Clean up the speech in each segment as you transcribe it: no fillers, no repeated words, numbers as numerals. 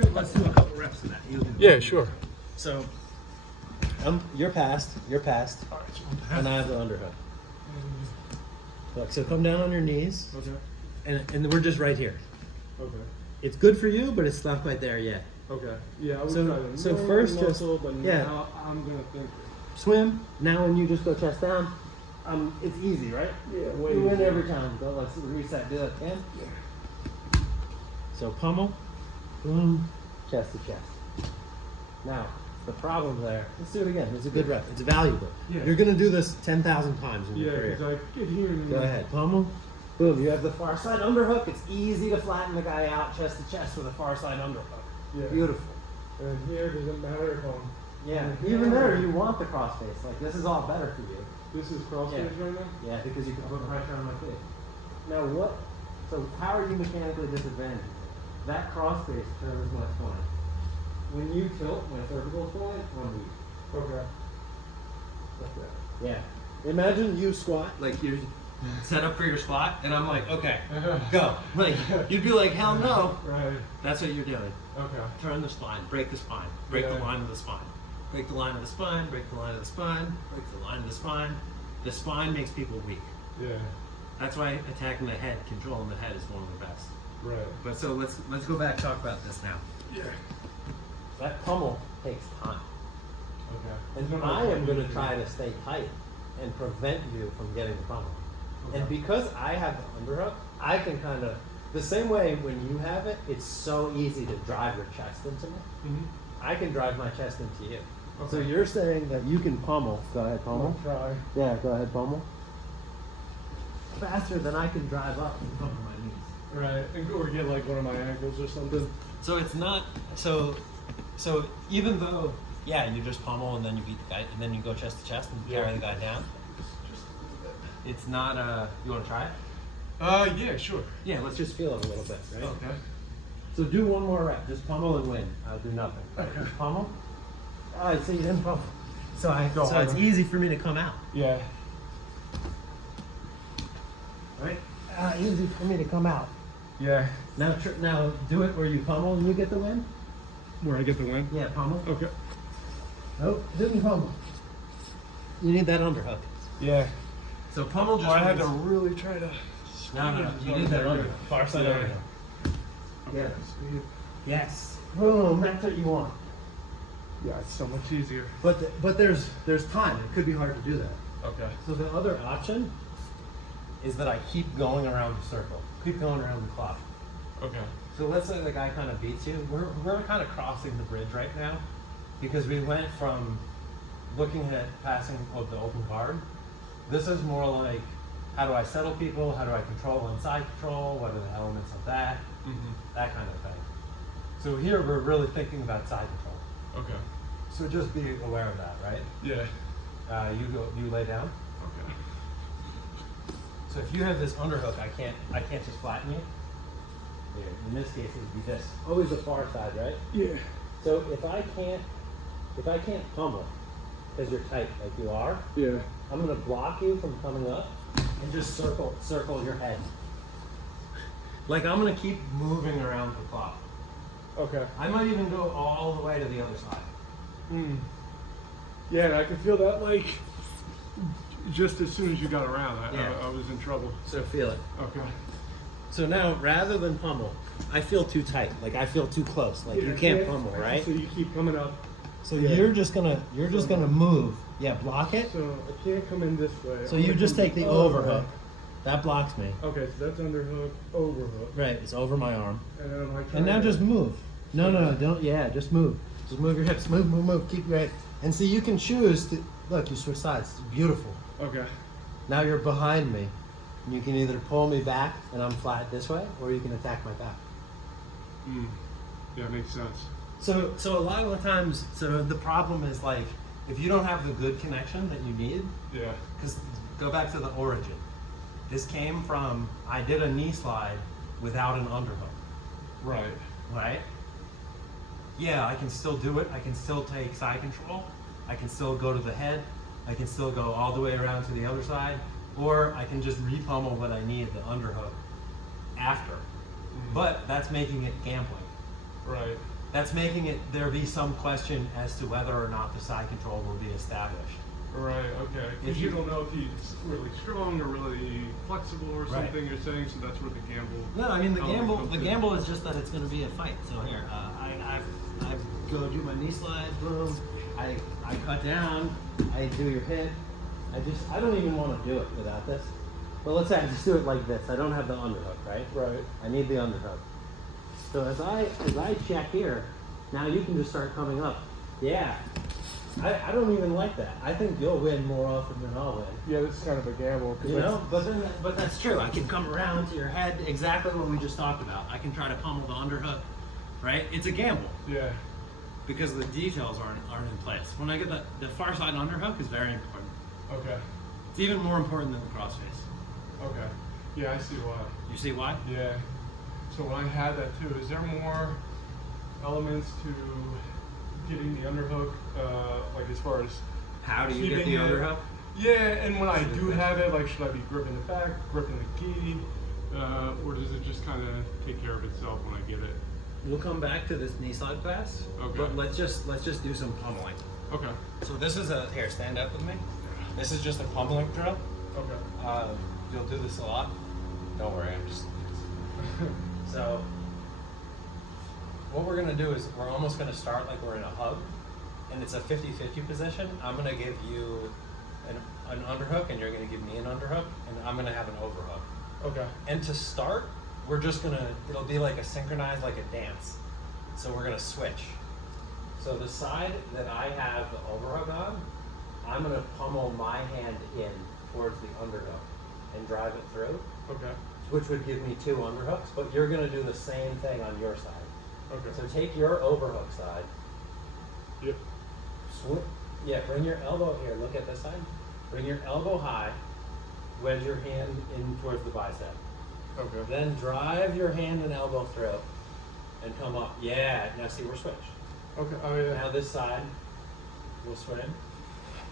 let's do a couple reps of that. Yeah, sure. So, you're past, and I have the underhook. Look, so come down on your knees, Okay. and we're just right here. Okay. It's good for you, but it's not quite there yet. Okay. Yeah, I was So- trying to so know first the just- muscle, but yeah. now I'm gonna think. Swim. Now when you just go chest down, it's easy, right? Yeah, way You win easier. every time. Go, let's reset. Do that again. So pummel, boom, chest to chest. Now, the problem there, let's do it again. It's a good rep. It's valuable. Yeah. You're going to do this 10,000 times in your Yeah, career. because I get here and Go ahead. Pummel, boom. You have the far side underhook. It's easy to flatten the guy out chest to chest with a far side underhook. Yeah. Beautiful. And here doesn't matter if I'm. Yeah. Even there, you want the cross face. Like, this is all better for you. This is crossface right now. Yeah, because you can put pressure on my face. Now what, so how are you mechanically disadvantaged? That cross face turns my spine. When you tilt my cervical spine, I'm weak. Okay. Like that. Yeah. Imagine you squat, like you're set up for your squat, and I'm like, okay, go. Like, you'd be like, hell no. Right. That's what you're doing. Okay. Turn the spine, break the spine, break the Yeah. line of the spine. Break the line of the spine, break the line of the spine, break the line of the spine. The spine makes people weak. Yeah. That's why attacking the head, controlling the head is one of the best. Right. But so let's go back and talk about this now. Yeah. That pummel takes time. Okay. And I am going to try to stay tight and prevent you from getting the pummel. And Okay. because I have the underhook, I can kind of, the same way when you have it, it's so easy to drive your chest into me. Mm-hmm. I can drive my chest into you. So Okay. you're saying that you can pummel. Go ahead, pummel. I'll try. Yeah, go ahead, pummel. Faster than I can drive up and come to my knees. Right. And or get like one of my ankles or something. So it's not so even though you just pummel and then you beat the guy and then you go chest to chest and carry the guy down. Just a little bit. It's not you want to try it? Yeah, sure. Yeah, let's just feel it a little bit, right? Okay. So do one more rep. Just pummel and win. I'll do nothing. Okay. Just pummel. I see you didn't pummel. So Go so it's harder. easy for me to come out. Yeah. Right? Easy for me to come out. Yeah. Now do it where you pummel and you get the win. Where I get the win? Yeah, pummel. Okay. Nope, didn't pummel. You need that underhook. Yeah. So pummel just I had to means- really try to. No, you need that underhook. Far side Yeah. underhook. Okay. Yeah. Yes. Boom, that's what you want. Yeah, it's so much easier. But there's time. It could be hard to do that. Okay. So the other option is that I keep going around the circle. Keep going around the clock. Okay. So let's say the guy kind of beats you. We're kind of crossing the bridge right now because we went from looking at passing of the open guard. This is more like, how do I settle people? How do I control inside control? What are the elements of that? Mm-hmm. That kind of thing. So here we're really thinking about side control. Okay. So just be aware of that, right? Yeah. You lay down. Okay. So if you have this underhook, I can't just flatten you. Here, in this case, it would be this. Always the far side, right? Yeah. So if I can't pummel because you're tight like you are, Yeah. I'm gonna block you from coming up and just circle your head. Like I'm gonna keep moving around the clock. Okay. I might even go all the way to the other side. Mm. Yeah, and I could feel that like just as soon as you got around, I was in trouble. So feel it. Okay. So now, rather than pummel, I feel too tight. Like I feel too close. Like you can't pummel, right? So you keep coming up. So Yeah. you're just gonna move. Yeah, block it. So I can't come in this way. So I'm you gonna just come take the the other overhook. way. That blocks me. Okay, so that's underhook, overhook, Right, it's over my arm. and then I'm like. And now just move. No, don't. Yeah, just move. Just move your hips. Move. Keep your head. And see, you can choose to look. You switch sides. It's beautiful. Okay. Now you're behind me. And you can either pull me back and I'm flat this way, or you can attack my back. Mm. Yeah, makes sense. So a lot of the times, so the problem is like, if you don't have the good connection that you need, Yeah. because go back to the origin. This came from, I did a knee slide without an underhook, Right. right? Yeah, I can still do it. I can still take side control. I can still go to the head. I can still go all the way around to the other side. Or I can just re-pummel what I need, the underhook, after. Mm. But that's making it gambling. Right. that's making it there be some question as to whether or not the side control will be established. Right, okay. If Because you- you don't know if he's really strong or really flexible or Right. something you're saying, so that's where the gamble. No, I mean the element gamble. comes The in. gamble is just that it's going to be a fight. So here, I go do my knee slide, boom. I cut down. I do your hip. I don't even want to do it without this. But let's say I just do it like this. I don't have the underhook, right? Right. I need the underhook. So as I check here, now you can just start coming up. Yeah. I don't even like that. I think you'll win more often than I'll win. Yeah, this is kind of a gamble. 'Cause You know, but that's true. I can come around to your head, exactly what we just talked about. I can try to pummel the underhook, right? It's a gamble Yeah. because the details aren't in place. When I get the far side underhook is very important. Okay. It's even more important than the crossface. Okay. Yeah, I see why. You see why? Yeah. So when I had that too, is there more elements to getting the underhook, like as far as How do you get keeping the it? underhook? Yeah, and when I do have it, like should I be gripping the back, gripping the key, or does it just kind of take care of itself when I get it? We'll come back to this knee slide pass. Okay. But let's just do some pummeling. Okay. So this is here. Stand up with me. This is just a pummeling drill. Okay. You'll do this a lot. Don't worry, I'm just. So, what we're gonna do is we're almost gonna start like we're in a hug, and it's a 50-50 position. I'm gonna give you an underhook, and you're gonna give me an underhook, and I'm gonna have an overhook. Okay. And to start, we're just gonna, it'll be like a synchronized, like a dance. So we're gonna switch. So the side that I have the overhook on, I'm gonna pummel my hand in towards the underhook and drive it through, Okay. which would give me 2 underhooks, but you're gonna do the same thing on your side. Okay. So take your overhook side, Yep. bring your elbow here, look at this side. Bring your elbow high, wedge your hand in towards the bicep. Okay. Then drive your hand and elbow through and come up. Yeah, now see, we're switched. Okay. Oh yeah. Now this side, we'll swim.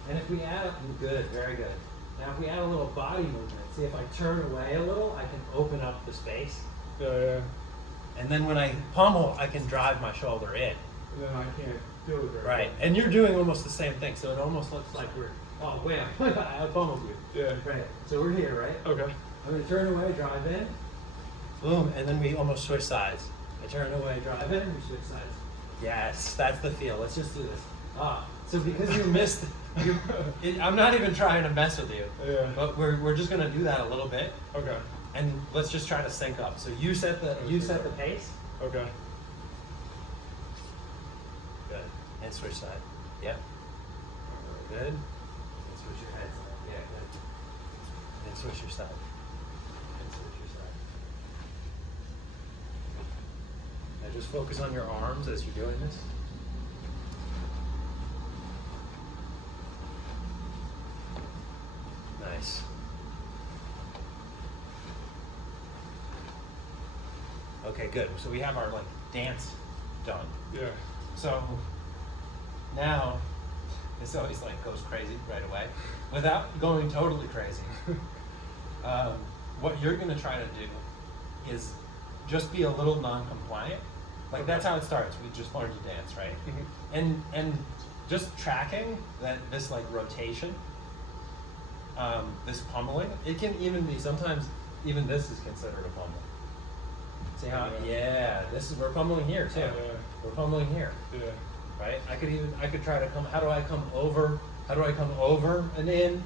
And if we add, good, very good. Now if we add a little body movement, see if I turn away a little, I can open up the space. Yeah, yeah. And then when I pummel, I can drive my shoulder in. And then I can't do it very Right. And you're doing almost the same thing, so it almost looks like we're, oh, wham, I pummeled you. Yeah. Right. So we're here, right? Okay. I'm gonna turn away, drive in, boom, and then we almost switch sides. I turn away, drive in, we switch sides. Yes, that's the feel. Let's just do this. So because you missed, I'm not even trying to mess with you, Yeah. but we're just gonna do that a little bit, Okay. and let's just try to sync up. So you set the pace. Okay. Good. And switch side. Yep. Good. And switch your head side. Yeah, good. And switch your side. And switch your side. Now just focus on your arms as you're doing this. Nice. Okay, good. So we have our like dance done. Yeah. So now this always like goes crazy right away without going totally crazy. What you're gonna try to do is just be a little non-compliant. Like that's how it starts. We just learned to dance, right? Mhm. And just tracking that this like rotation, this pummeling. It can even be sometimes even this is considered a pummel. See how? Yeah, this is we're pummeling here too. Yeah. We're pummeling here, Yeah. right? I could try to come. How do I come over? How do I come over and in?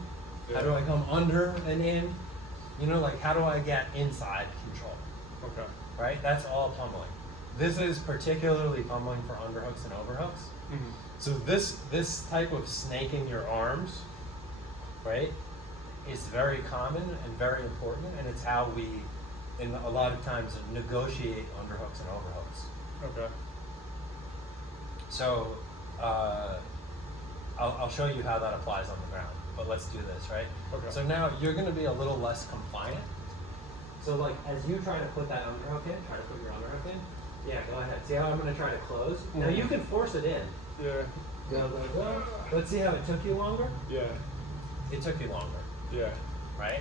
How do I come under and in? You know, like how do I get inside control? Okay. Right? That's all pummeling. This is particularly pummeling for underhooks and overhooks. Mhm. So this type of snaking your arms, right, is very common and very important, and it's how we, in a lot of times, negotiate underhooks and overhooks. Okay. So I'll show you how that applies on the ground, but let's do this, right? Okay. So now you're going to be a little less compliant. So like as you try to put that underhook in, try to put your underhook in. Yeah, go ahead. See how I'm going to try to close? Now you can force it in. Yeah. Go, go, go. Let's see how it took you longer. Yeah. It took you longer, Yeah. right?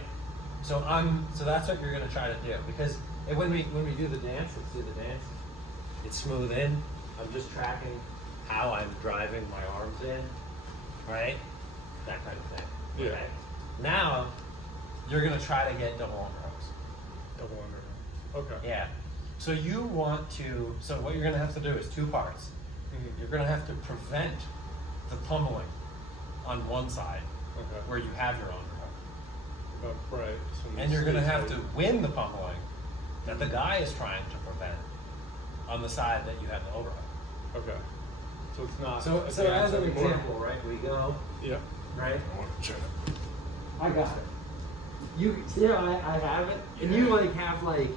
So that's what you're gonna try to do because when we do the dance, let's do the dance. It's smooth in. I'm just tracking how I'm driving my arms in, right? That kind of thing. Yeah. Okay? Now, you're gonna try to get double underhooks. Double underhook. Okay. Yeah. So you want to, so what you're gonna have to do is two parts. Mhm. You're gonna have to prevent the pummeling on one side Okay. where you have your underhook. Right. So And you're gonna have to slight- win the pummeling that the guy is trying to prevent on the side that you have the overhook. Okay. So it's not. So advanced as an anymore? example, right, we go, Yeah. right? I want to check it. I got it. You see how I have it? And you like have like,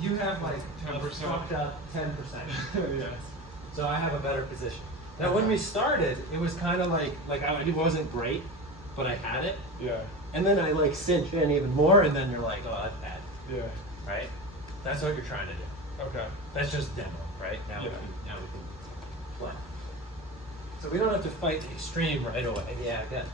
you have like 10%. fucked up 10%. Yeah. So I have a better position. Now when we started, it was kind of like it wasn't great, but I had it. Yeah. And then I like cinch in even more, and then you're like, oh, that's bad, Yeah. right? That's what you're trying to do. Okay. That's just demo, right? Now, Yeah. now we can play. So we don't have to fight the extreme right away. Yeah, good.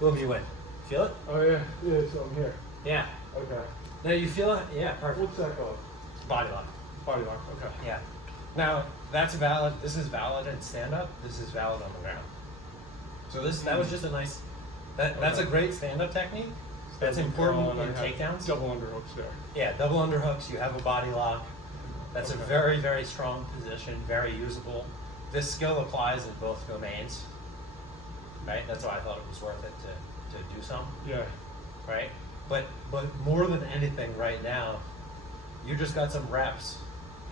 Boom, you win. Feel it? Oh yeah. Yeah. So I'm here. Yeah. Okay. Now you feel it? Yeah, perfect. What's that called? Body lock. Body lock. Okay. Yeah. Now that's valid. This is valid in stand up. This is valid on the ground. So that was just a nice. That's a Okay. great stand up technique. That's important and I in have takedowns. Double underhooks there. Yeah, double underhooks. You have a body lock. That's a Okay. very, very strong position. Very usable. This skill applies in both domains. Right. That's why I thought it was worth it to do some. Yeah. Right. But more than anything, right now, you just got some reps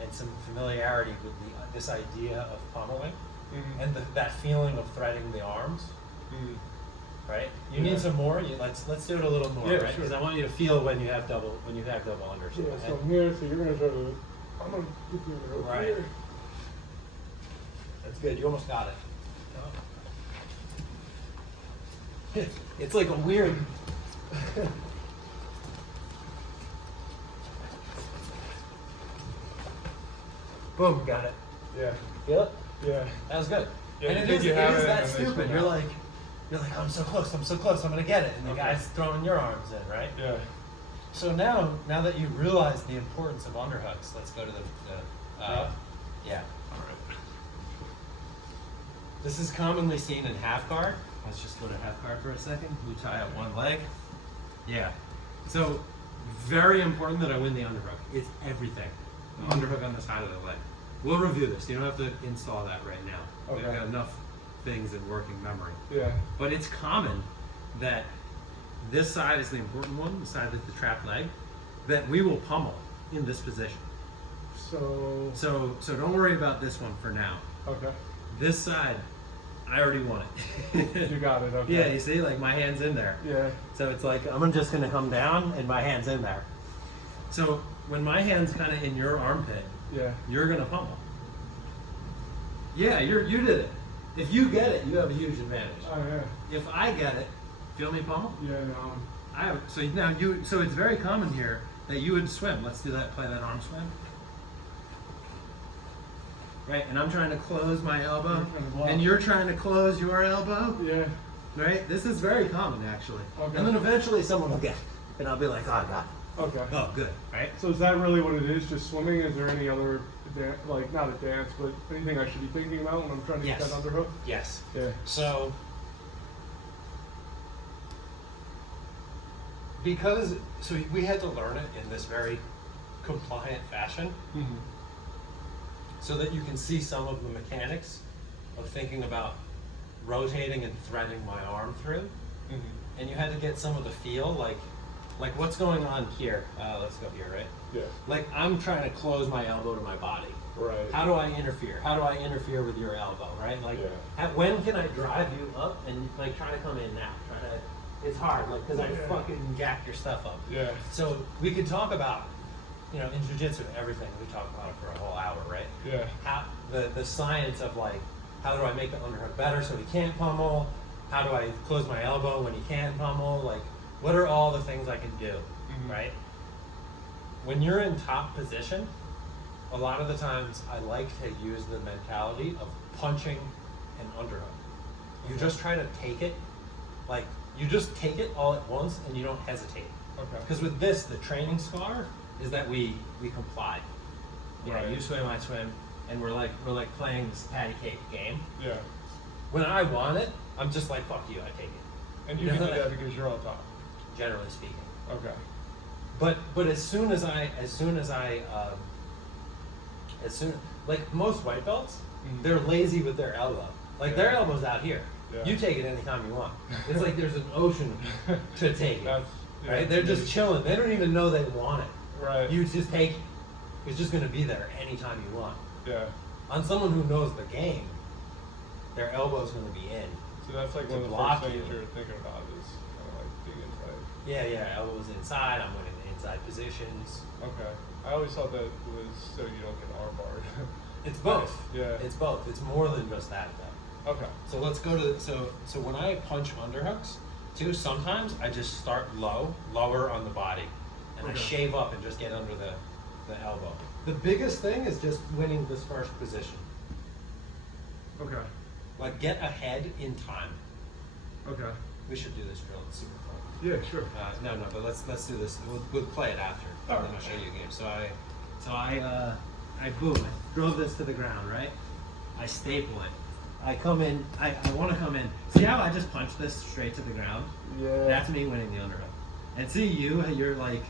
and some familiarity with this idea of pummeling Mhm. and that feeling of threading the arms, Mhm. right? You Yeah. need some more. Let's do it a little more, Yeah, right? sure. Because I want you to feel when you have double unders. Yeah. okay? So I'm here. So you're gonna try to. I'm gonna get the underhook Right. here. That's good. You almost got it. It's like a weird. Boom, got it. Yeah. Feel it? Yeah. That was good. Yeah, and you it think is, you it have is it, that and they stupid. spin You're out. like, I'm so close, I'm gonna get it. And the Okay. guy's throwing your arms in, right? Yeah. So now that you realize the importance of underhooks, let's go to yeah. All right. This is commonly seen in half guard. Let's just go to half guard for a second. We tie up one leg. Yeah. So very important that I win the underhook. It's everything. The underhook on the side of the leg. We'll review this. You don't have to install that right now. We've Okay. got enough things in working memory. Yeah. But it's common that this side is the important one, the side that's the trapped leg, that we will pummel in this position. So. So don't worry about this one for now. Okay. This side, I already won it. You got it. Okay. Yeah, you see, like my hand's in there. Yeah. So it's like I'm just gonna come down and my hand's in there. So when my hand's kind of in your armpit, Yeah. you're gonna pummel. Yeah, you did it. If you get it, you have a huge advantage. Oh yeah. If I get it, feel me pummel? Yeah. No. I have, so now so it's very common here that you would swim. Let's do that, play that arm swim. Right, and I'm trying to close my elbow, You're trying to block. and you're trying to close your elbow. Yeah. Right, this is very common actually. Okay. And then eventually someone will get it, and I'll be like, oh god, Okay. oh good, right? So is that really what it is? Just swimming? Is there any other, like not a dance, but anything I should be thinking about when I'm trying to Yes. get that underhook? Yes. Yeah. So, because we had to learn it in this very compliant fashion, Mm-hmm. so that you can see some of the mechanics of thinking about rotating and threading my arm through. Mm-hmm. And you had to get some of the feel, like what's going on here. Let's go here, right? Yeah. Like I'm trying to close my elbow to my body. Right. How do I interfere? How do I interfere with your elbow, right? Like, Yeah. when can I drive you up and like try to come in now? It's hard, like, because I Yeah. fucking jack your stuff up. Yeah. So we could talk about, in jujitsu, everything. We talk about it for a whole hour, right? Yeah. How the science of like, how do I make the underhook better so he can't pummel? How do I close my elbow when he can pummel? Like, what are all the things I can do, Mhm. right? When you're in top position, a lot of the times I like to use the mentality of punching an underhook. You just try to take it, like, you just take it all at once and you don't hesitate. Okay. Because with this, the training scar is that we comply. You know, Right. you swim, I swim, and we're like playing this patty cake game. Yeah. When I want it, I'm just like, fuck you, I take it. And you can do that because you're on top. Generally speaking. Okay. But as soon like most white belts, Mhm. they're lazy with their elbow. Like their Yeah. elbow's out here. Yeah. You take it anytime you want. It's like there's an ocean to take it. That's, yeah, Right? They're just chilling. They don't even know they want it. Right. You just take it. It's just gonna be there anytime you want. Yeah. On someone who knows the game, their elbow's gonna be in. So that's like To one of the block first things you. you're thinking about is kind of like being inside. Yeah, elbow's inside, I'm winning the inside positions. Okay. I always thought that was so you don't get arm barred. It's both. Yeah. It's both. It's more than just that though. Okay. So let's go to so when I punch underhooks too, sometimes I just start lower on the body, and I Okay. shave up and just get under the elbow. The biggest thing is just winning this first position. Okay. Like get ahead in time. Okay. We should do this drill. It's super fun. Yeah, sure. No, but let's do this. We'll play it after, and then I'll show you a game. So I boom, I drove this to the ground, right? I staple it. I come in. I want to come in. See how I just punched this straight to the ground? Yeah. That's me winning the underhook. And see you're like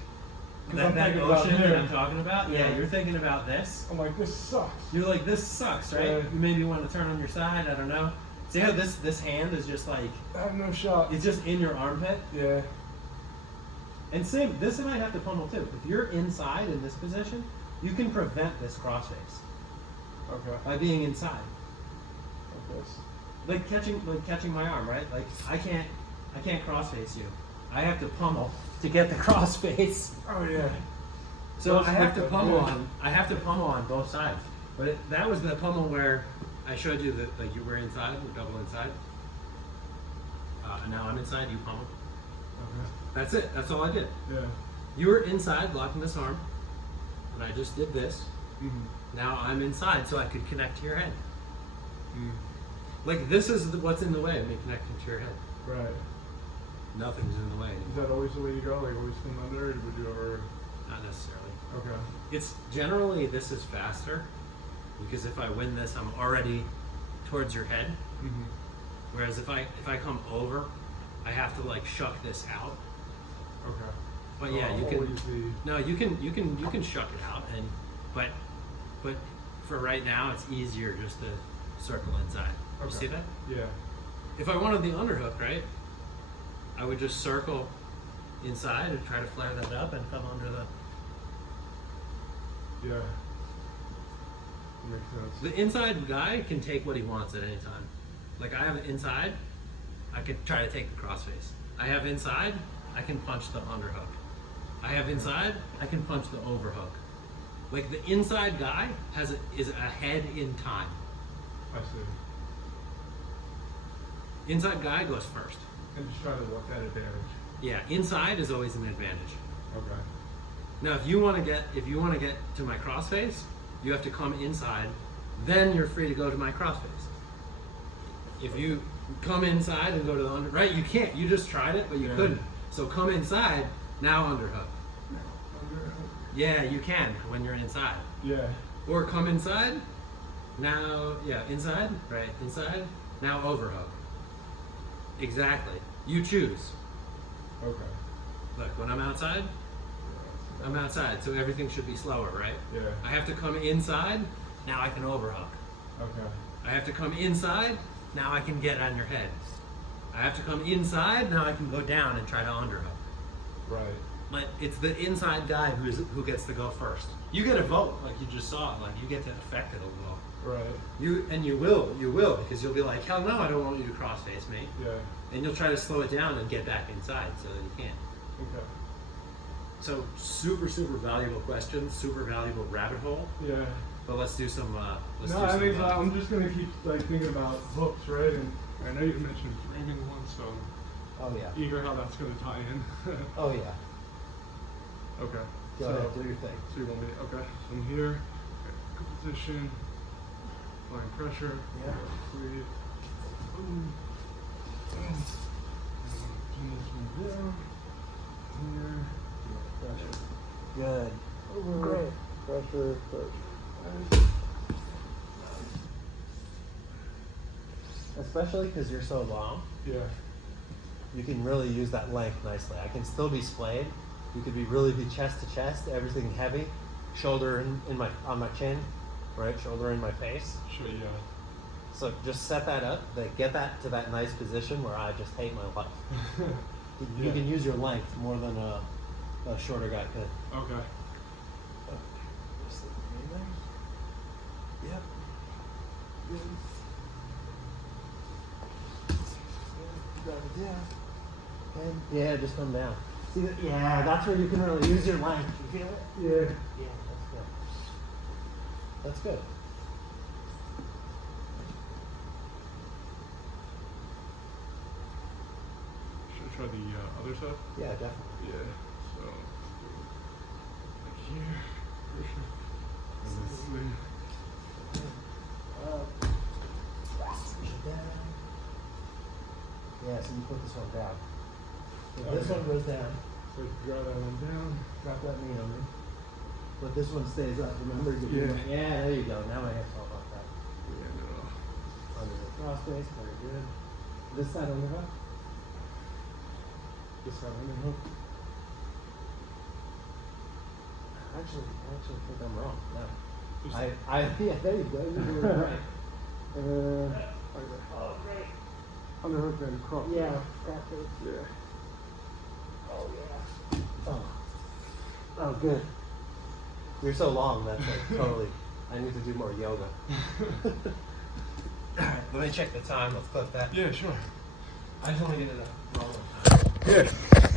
'Cause that I'm thinking about ocean that here. I'm talking about. Yeah, Yeah. you're thinking about this. I'm like, this sucks. You're like, this sucks, right? Yeah. You maybe want to turn on your side. I don't know. See how this hand is just like I have no shot. it's just in your armpit. Yeah. And same, this might have to pummel too. If you're inside in this position, you can prevent this crossface Okay. by being inside. Like this. Like catching my arm, right? Like I can't crossface you. I have to pummel to get the crossface. Oh yeah. So Those I have to look pummel good. on. I have to pummel on both sides. But that was the pummel where I showed you that like you were inside, the double inside. And now I'm inside. You pummel. Okay. That's it. That's all I did. Yeah. You were inside, blocking this arm, and I just did this. Mm-hmm. Now I'm inside, so I could connect to your head. Mm. Like this is what's in the way of me connecting to your head. Right. Nothing's in the way Is anymore. that always the way you go? Like always come under, or would you ever? Not necessarily. Okay. It's generally this is faster because if I win this, I'm already towards your head. Mm-hmm. Whereas if I come over, I have to like shuck this out. Okay. But yeah, you Always can. the- No, you can shuck it out, and but for right now, it's easier just to circle inside. You Okay. see that? Yeah. If I wanted the underhook, right, I would just circle inside and try to flare that up and come under the. Yeah. Makes sense. The inside guy can take what he wants at any time. Like I have inside, I can try to take the crossface. I have inside, I can punch the underhook. I have inside, I can punch the overhook. Like the inside guy is ahead in time. I see. Inside guy goes first. And just try to work that advantage. Yeah, inside is always an advantage. Okay. Now, if you want to get to my crossface, you have to come inside. Then you're free to go to my crossface. If you come inside and go to the under, right? You can't. You just tried it, but you Yeah. couldn't. So come inside. Now underhook. Yeah, you can when you're inside. Yeah. Or come inside. Now, yeah, inside. Right, inside. Now overhook. Exactly. You choose. Okay. Look, when I'm outside, I'm outside, so everything should be slower, right? Yeah. I have to come inside, now I can overhook. Okay. I have to come inside, now I can get on your head. I have to come inside, now I can go down and try to underhook. Right. But it's the inside guy who gets to go first. You get a vote, like you just saw, like you get to affect it a little. Right. You will, because you'll be like, hell no, I don't want you to crossface me. Yeah. And you'll try to slow it down and get back inside so that you can't. Okay. So super, super valuable question, super valuable rabbit hole. Yeah. But let's do some. I'm just gonna keep like thinking about hooks, right? And I know you mentioned framing once, so Oh yeah. I'm eager how that's gonna tie in. Oh yeah. Okay. Go ahead, do your thing. So you want me? Okay. So I'm here. Okay. Good position. Applying pressure. Yeah. Breathe. Boom. Especially because you're so long, Yeah. you can really use that length nicely. I can still be splayed. You could be chest to chest, everything heavy, shoulder on my chin, right? Shoulder in my face. Sure, yeah. So just set that up, get that to that nice position where I just hate my life. You Yeah. can use your length more than a shorter guy could. Okay. Yep. Good. Drop it down. And yeah, just come down. See that? Yeah, that's where you can really use your length. You feel it? Yeah. Yeah, that's good. That's good. Should I try the other side? Yeah, definitely. Yeah. So, like here. And this thing. Up. Push it down. Yeah, so you put this one down. If this Okay. one goes down, So draw that one down. drop that knee on me. But this one stays up. Remember? Yeah, there you go. Now my hips all bumped up. Yeah, no. Under the cross brace, very good. This side underhook. This side underhook. Actually, I think I'm wrong. No. Yeah, there you go. You were right. Oh, great. Underhook and cross. Yeah, cross brace. Yeah. Oh, yeah. Oh, good. You're so long, that's like totally. I need to do more yoga. Alright, let me check the time. Let's clip that. Yeah, sure. I just want to get it up. Yeah.